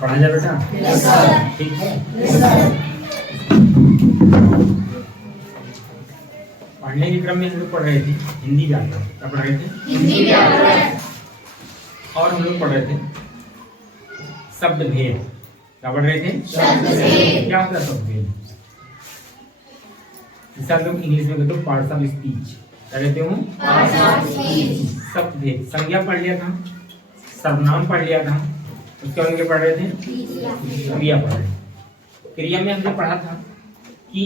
पढ़ा जाए बेटा? ठीक है। पढ़ने के क्रम में हम लोग पढ़ रहे थे हिंदी व्याकरण। क्या पढ़ रहे थे? हिंदी व्याकरण। और हम लोग पढ़ रहे थे शब्द भेद। क्या पढ़ रहे थे? शब्द भेद। क्या होता है शब्द भेद? जिसे हम लोग इंग्लिश में कहते हो पार्ट्स ऑफ स्पीच। क्या कहते हो? Parts of speech. शब्द भेद। संज्ञा पढ़ लिया था, सर्वनाम पढ़ लिया था, उसके बाद क्या पढ़ रहे थे? क्रिया पढ़ रहे थे। क्रिया में हमने पढ़ा था कि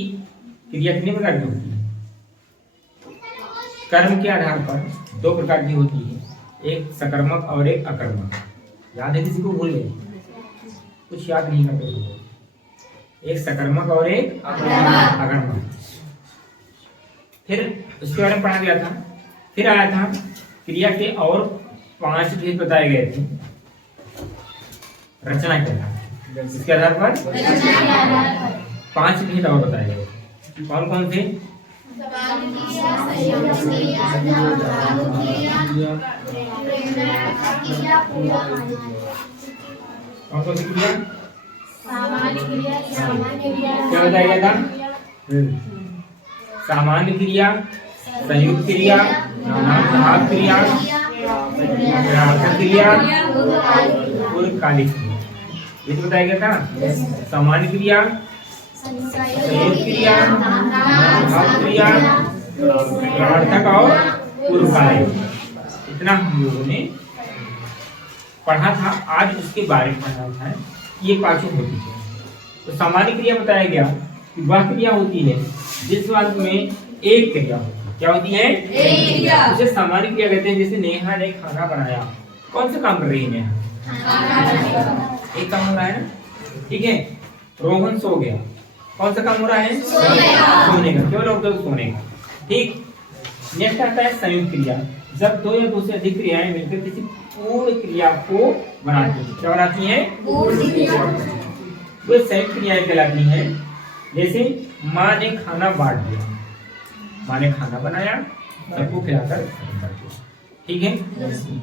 क्रिया कितने प्रकार की होती है? कर्म के आधार पर दो प्रकार की होती है, एक सकर्मक और एक अकर्मक। याद है किसी को? भूल गए? कुछ याद नहीं करते हो? एक सकर्मक और एक अकर्मक। फिर उसके बारे में पढ़ा गया था। फिर आया था क्रिया के और 5 भेद बताए गए थे रचना के आधार। इसके आधार पर 5 भेद और बताए गए। कौन कौन थे? कौन कौन सी क्रिया? क्या बताया गया था? सामान्य क्रिया, संयुक्त क्रिया, नामधातु क्रिया, प्रयार्थक क्रिया, पूर्वकालिक क्रिया। ये तो बताया गया था। सामान्य क्रिया, संयुक्त क्रिया, नामधातु क्रिया, प्रयार्थक और पूर्वकालिक। इतना हम लोगों ने पढ़ा था। आज उसके बारे में पढ़ा था। ये पांचों होती है। तो सामान्य क्रिया बताया गया कि वह क्रिया होती है जिस वक्त में एक क्रिया होती है। क्या होती है? एक क्रिया। उसे सामान्य क्रिया कहते हैं। जैसे नेहा ने खाना बनाया। कौन सा काम कर रही है नेहा? एक काम हो रहा है, ठीक है। रोहन सो गया। कौन सा काम हो रहा है? सोने का। केवल और सोने का। ठीक। नेक्स्ट आता है संयुक्त क्रिया। जब दो या दो से अधिक क्रियाएं मिलकर किसी पूर्ण क्रिया को बनाती है। क्या बनाती है? वो संयुक्त क्रियाएं कहलाती हैं। जैसे माँ ने खाना बांट दिया। माँ ने खाना बनाया, सबको खिलाकर खत्म कर दिया। ठीक है,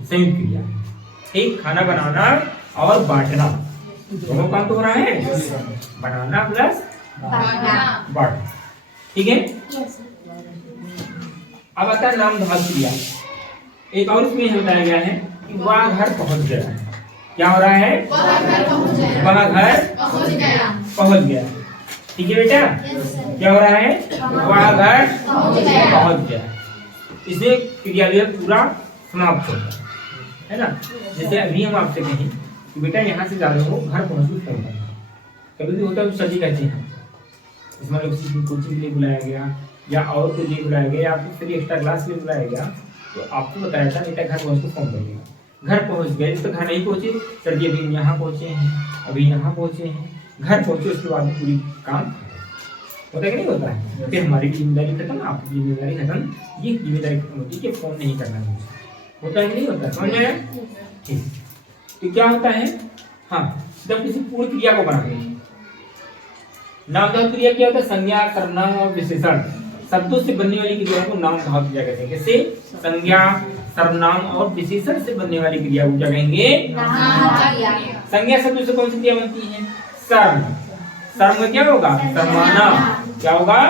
संयुक्त क्रिया। ठीक, खाना बनाना और बांटना दोनों काम तो हो रहा है। बनाना प्लस बांटना। ठीक है। अब आता है नामधातु क्रिया। एक और इसमें बताया गया है कि वह घर पहुंच गया है। क्या हो रहा है? वह घर पहुंच गया। ठीक है बेटा। क्या हो रहा है? वह घर पहुंच गया। इसे क्रिया जो है पूरा समाप्त होता है ना। जैसे अभी हम आपसे कहें कि बेटा यहाँ से जा रहे हो, घर पहुंच के फोन करना। कभी भी होता है तो सभी कहते हैं। इसमें लोग कोचिंग के लिए बुलाया गया या और के लिए बुलाया गया या आपको फिर एक्स्ट्रा क्लास के लिए बुलाया गया, तो आपको बताया था बेटा घर पहुंच के फोन करिएगा। घर पहुंच गए, जिस घर नहीं पहुंचे, सर जी अभी यहाँ पहुंचे हैं, अभी यहाँ पहुंचे हैं। घर पहुंचे उसके बाद पूरी काम होता है कि नहीं होता है। फिर हमारी जिम्मेदारी खत्म, आपकी जिम्मेदारी खत्म, ये जिम्मेदारी खत्म होती है कि फोन नहीं करना मुझे। होता है कि नहीं होता? समझ आया? ठीक। तो क्या होता है? हाँ, जब किसी पूर्ण क्रिया को बनाते हैं। नामधातु क्रिया क्या होता है? संज्ञा, सर्वनाम और विशेषण शब्दों से बनने वाली क्रिया को नामधातु क्रिया कहते हैं। कैसे? संज्ञा, सर्वनाम और विशेषण से बनने वाली क्रिया को क्या कहेंगे? संज्ञा शब्दों से कौन सी क्रिया बनती है? सर्व। सर्व में क्या होगा? सर्वमाना। क्या होगा?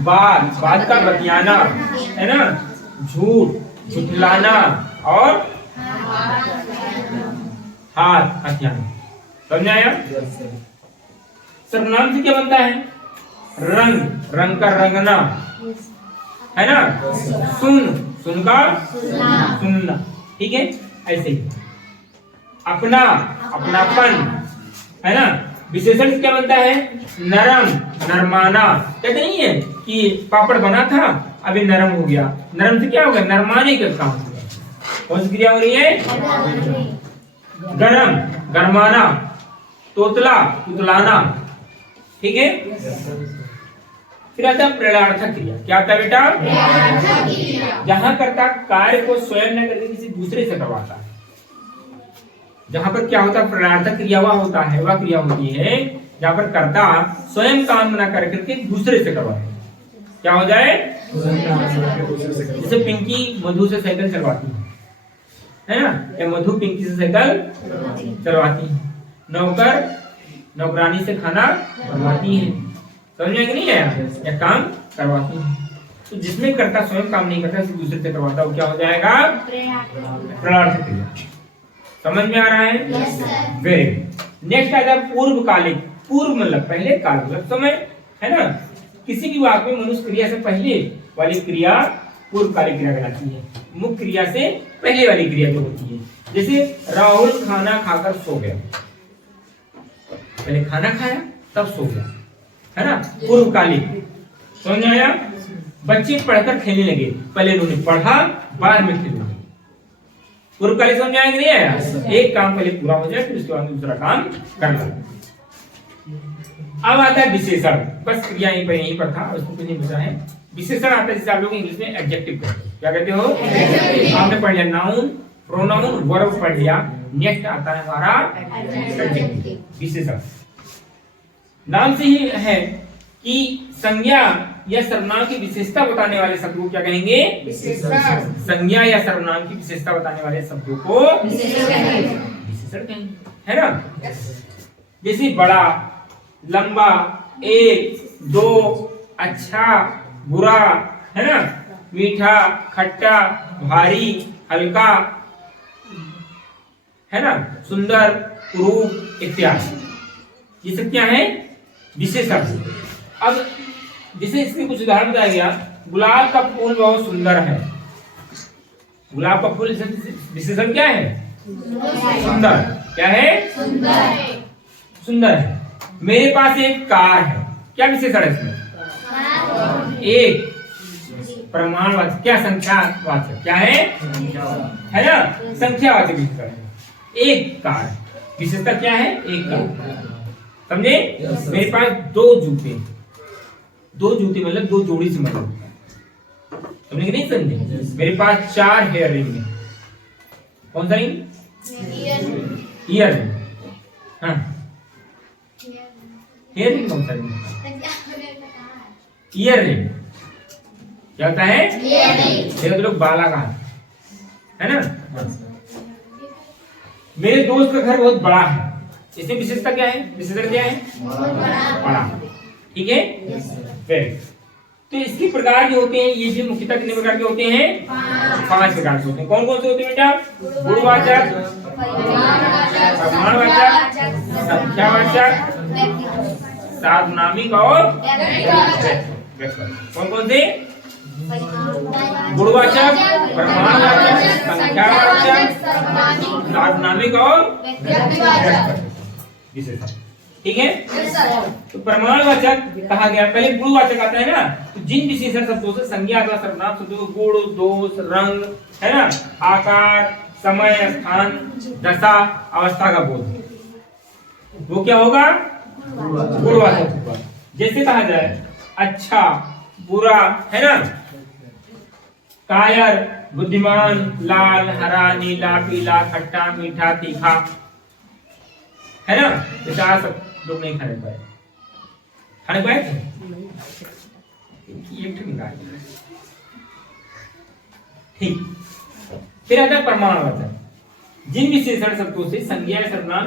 बात का बतियाना, है ना। झूठ, झुठलाना और हाथ हथियाना। समझ आया? सर्वनाम से क्या बनता है? रंग, रंग का रंगना, है ना। सुन का सुनना। ठीक है, ऐसे ही अपना, अपनापन, है ना। विशेषण से क्या बनता है? नरम, नरमाना। कहते नहीं है कि पापड़ बना था अभी नरम हो गया। नरम से क्या होगा? नरमाने का काम हो गया। कौन सी क्रिया हो रही है? गरम, गरमाना। तोतला, तुतलाना। ठीक है। फिर आता है प्रलयार्थक क्रिया। क्या आता है बेटा? जहां कर्ता कार्य को स्वयं न करके किसी दूसरे से करवाता है। जहां पर क्या होता है? प्रलयार्थक क्रिया वह होता है, वह क्रिया होती है जहां पर कर्ता स्वयं काम न कर करके दूसरे से करवाए। क्या हो जाए? जैसे पिंकी मधु से साइकिल चलवाती है ना, या मधु पिंकी से साइकिल चलवाती है। नौकर नौकरानी से खाना बनवाती है। समझ में कि नहीं आया? या काम करवाती है। तो जिसमें कर्ता स्वयं काम नहीं करता, दूसरे से करवाता, वो क्या हो जाएगा? प्रणार्थ क्रिया। समझ में आ रहा है? Yes sir. Very good. Next आता है पूर्वकालिक। पूर्व मतलब पहले, काल मतलब समय, है ना? किसी भी वाक्य में मनुष्य क्रिया से पहले वाली क्रिया पूर्वकालिक क्रिया कहलाती है। मुख्य क्रिया से पहले वाली क्रिया जो होती है, जैसे राहुल खाना खाकर सो गया। पहले खाना खाया तब सो गया, है ना? पूर्वकालिक। समझ में आया? बच्चे पढ़कर खेलने लगे, पहले उन्होंने पढ़ा, बाद में खेलने लगे। पूर्वकालिक समझ में आया कि नहीं आया? एक काम पहले पूरा हो जाए, फिर उसके बाद दूसरा काम करना। अब आता है विशेषण। बस क्रिया यहीं पर था, उसको कुछ नहीं बचा है। विशेषण आता है जिसे आप लोग इंग्लिश में एडजेक्टिव कहते हैं। क्या कहते हो? एडजेक्टिव। आपने पढ़ लिया नाउन, प्रोनाउन, वर्ब पढ़ लिया। नेक्स्ट आता है हमारा एडजेक्टिव, विशेषण। नाम से ही है कि संज्ञा या सर्वनाम की विशेषता बताने वाले शब्द को क्या कहेंगे? विशेषण। संज्ञा या सर्वनाम की विशेषता बताने वाले शब्दों को विशेषण कहेंगे, है ना? जैसे बड़ा, लंबा, एक, दो, अच्छा, बुरा, है ना? मीठा, खट्टा, भारी, हल्का, है ना? सुंदर, कुरूप इत्यादि। ये सब क्या है? विशेषण। अब जैसे इसके कुछ उदाहरण बताया गया। गुलाब का फूल बहुत सुंदर है। गुलाब का फूल विशेषण क्या है? सुंदर। क्या है? सुंदर है। मेरे पास एक कार है। क्या विशेषण है इसमें? एक। प्रमाणवाचक, क्या संख्यावाचक, क्या है ना? संख्यावाचक विशेषण है। एक कार, विशेषता क्या है? एक कार। समझे? मेरे पास दो जूते। दो जूते मतलब दो जोड़ी से मतलब, समझे कि नहीं समझे? मेरे पास 4 हेयर रिंग है। कौन सा रिंग? Ear ring. हाँ, हेयर रिंग कौन सा रिंग? Ear ring. क्या होता है? देखो तो लोग बाला का है ना? मेरे दोस्त का घर बहुत बड़ा है। इसमें विशेषता क्या है? विशेषण क्या है? बड़ा। ठीक है? वेरी। तो इसके प्रकार जो होते हैं, ये जो मुख्यतः कितने प्रकार के होते हैं? 5 प्रकार के होते हैं। कौन कौन से होते हैं बेटा? गुणवाचक, प्रमाणवाचक, संख्यावाचक, सार्वनामिक और कौन कौन से? गुणवाचक, प्रमाणवाचक, संख्यावाचक, सार्वनामिक और विशेषण। ठीक है? तो प्रमाणवाचक कहा गया। पहले गुणवाचक आता है ना, तो जिन विशेषण शब्दों से संज्ञा अथवा सर्वनाम शब्दों को गुण, दोष, रंग, है ना, आकार, समय, स्थान, दशा, अवस्था का बोध, वो क्या होगा? गुणवाचक होगा। जैसे कहा जाए अच्छा, बुरा, है ना, कायर, बुद्धिमान, लाल, हरा, नीला, पीला, खट्टा, मीठा, तीखा, है ना? तो 4 सब लोग नहीं खाने पाए। खाने पाए थे? ठीक। फिर आता है प्रमाणवाचक। जिन विशेषण शब्दों से संज्ञा या सर्वनाम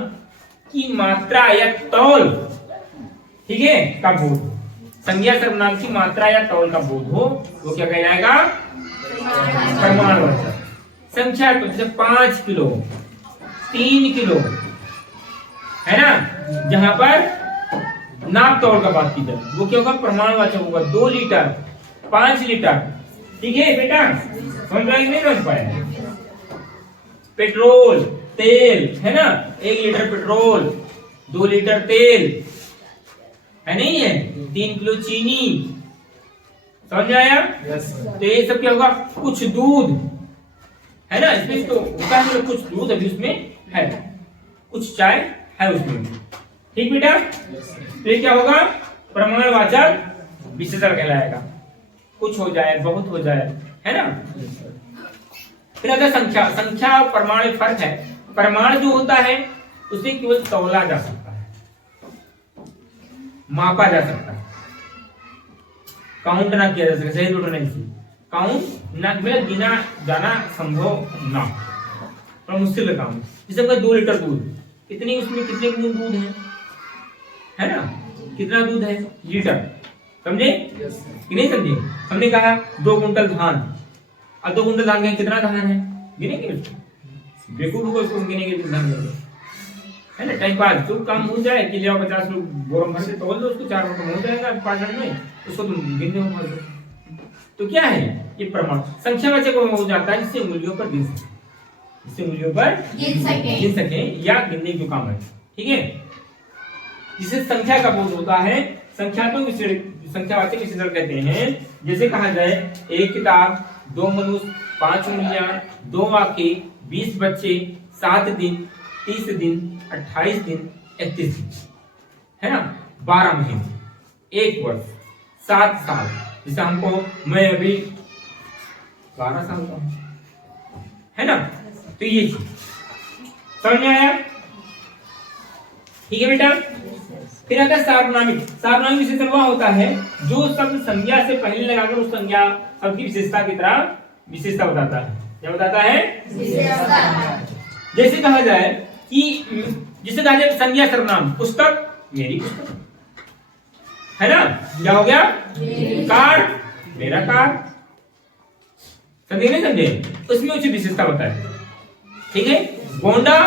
की मात्रा या तौल, ठीक है, का बोध, संज्ञा सर्वनाम की मात्रा या तौल का बोध हो, वो क्या कहलाएगा? प्रमाणवाचक। संख्या जैसे 5 किलो, 3 किलो, है ना, जहां पर नाप तोड़ का बात की जाए, वो क्या होगा? प्रमाणवाचक होगा। 2 लीटर, 5 लीटर, ठीक है बेटा? समझ पाए नहीं समझ पाए? पेट्रोल, तेल, है ना, 1 लीटर पेट्रोल, 2 लीटर तेल, है नहीं है? 3 किलो चीनी। समझ आया? तो ये सब क्या होगा? कुछ दूध, है ना, इसमें तो होता है, कुछ दूध अभी उसमें है, कुछ चाय है उसमें। ठीक बेटा? तो ये क्या होगा? प्रमाणवाचक विशेषण कहलाएगा। कुछ हो जाए, बहुत हो जाए, है ना? फिर अगर संख्या, संख्या और प्रमाण में फर्क है। प्रमाण जो होता है उसे केवल तौला जा सकता है, मापा जा सकता है, काउंट ना किया जा सकता। सही टोटल नहीं, काउंट ना गिना जाना संभव ना, मुश्किल काम। जैसे 2 लीटर दूध, कितनी उसमें कितने गुण दूध है ना? कितना दूध है? लीटर। समझे कि नहीं समझे? हमने कहा 2 कुंटल धान, अब 2 कुंटल धान का कितना धान है गिनेंगे उसको? बेवकूफ को उसको गिनेंगे कितना धान है ना? टाइम पास तो काम हो जाए कि ले 50 लोग बोरम भर के तोल दो उसको, 4 मिनट में हो जाएगा, 5 मिनट में उसको तुम गिनने में पड़। तो क्या है ये प्रमाण? संख्या वाचक हो जाता है जिससे उंगलियों पर गिन सके, जिससे उंगलियों पर गिन सके या गिनने के काम है। ठीक है, जिसे संख्या का बोध होता है, संख्या तो संख्यावाचक विशेषण कहते हैं। जैसे कहा जाए 1 किताब, 2 मनुष्य, 5 उंगलियां, 2 आंखें, 20 बच्चे, 7 दिन, 30 दिन, 28 दिन, 31 दिन, है ना? 12 महीने, 1 वर्ष, 7 साल। जैसे हमको, मैं अभी 12 साल का हूं, है ना? तो ये समझ में आया? ठीक है बेटा। फिर आता है सार्वनामिक। सार्वनामिक विशेषण वह होता है जो शब्द संज्ञा से पहले लगाकर उस संज्ञा शब्द की विशेषता की तरह विशेषता बताता है। क्या बताता है? विशेषता। जैसे कहा जाए कि जिसे कहा जाए संज्ञा सर्वनाम, पुस्तक, मेरी पुस्तक, है ना? क्या हो गया? कार, मेरा कार। समझे नहीं समझे? उसमें उचित विशेषता बताए। ठीक है, गोंडा,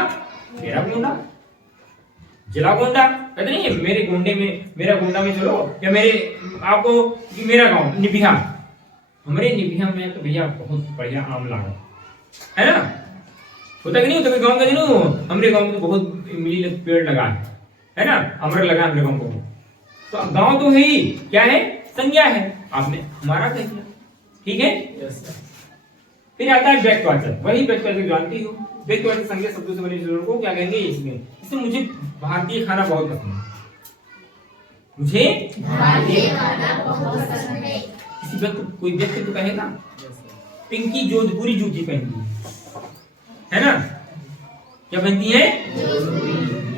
मेरा गोंडा, जिला गोंडा। कहते नहीं मेरे गोंडे में, मेरा गोंडा में चलो, या मेरे आपको मेरा गांव निबिहा, हमारे निबिहा में तो भैया बहुत बढ़िया आम लगा, है ना? होता कि नहीं होता? गांव का दिनों हमारे गांव में तो बहुत इमली पेड़ लगा है ना? अमर लगा हमारे गांव को। तो गांव तो है ही, क्या है? संज्ञा है। आपने हमारा कह दिया। ठीक है। फिर आता है व्यक्तिवाचक। वही व्यक्तिवाचक जानती हो, व्यक्तिवाचक संज्ञा शब्दों से बने विशेषण को क्या कहेंगे? इसमें मुझे भारतीय खाना बहुत पसंद है, मुझे भारतीय खाना बहुत पसंद है। किसी व्यक्ति, कोई व्यक्ति तो कहेगा पिंकी जोधपुरी जूती पहनती है ना? क्या पहनती है?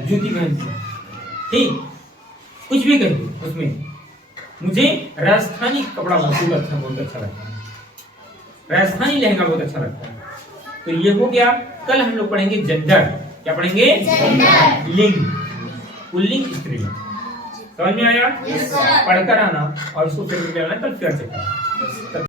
जूती पहनती है। ठीक, कुछ भी कहिए उसमें। मुझे राजस्थानी कपड़ा बहुत अच्छा लगता है, राजस्थानी लहंगा बहुत अच्छा लगता है। तो ये हो गया। कल हम लोग पढ़ेंगे जेंडर। क्या पढ़ेंगे? जेंडर, लिंग, पुल्लिंग, स्त्रीलिंग। समझ में आया? पढ़कर आना और उसको फिर आना, कल फिर चेक करना।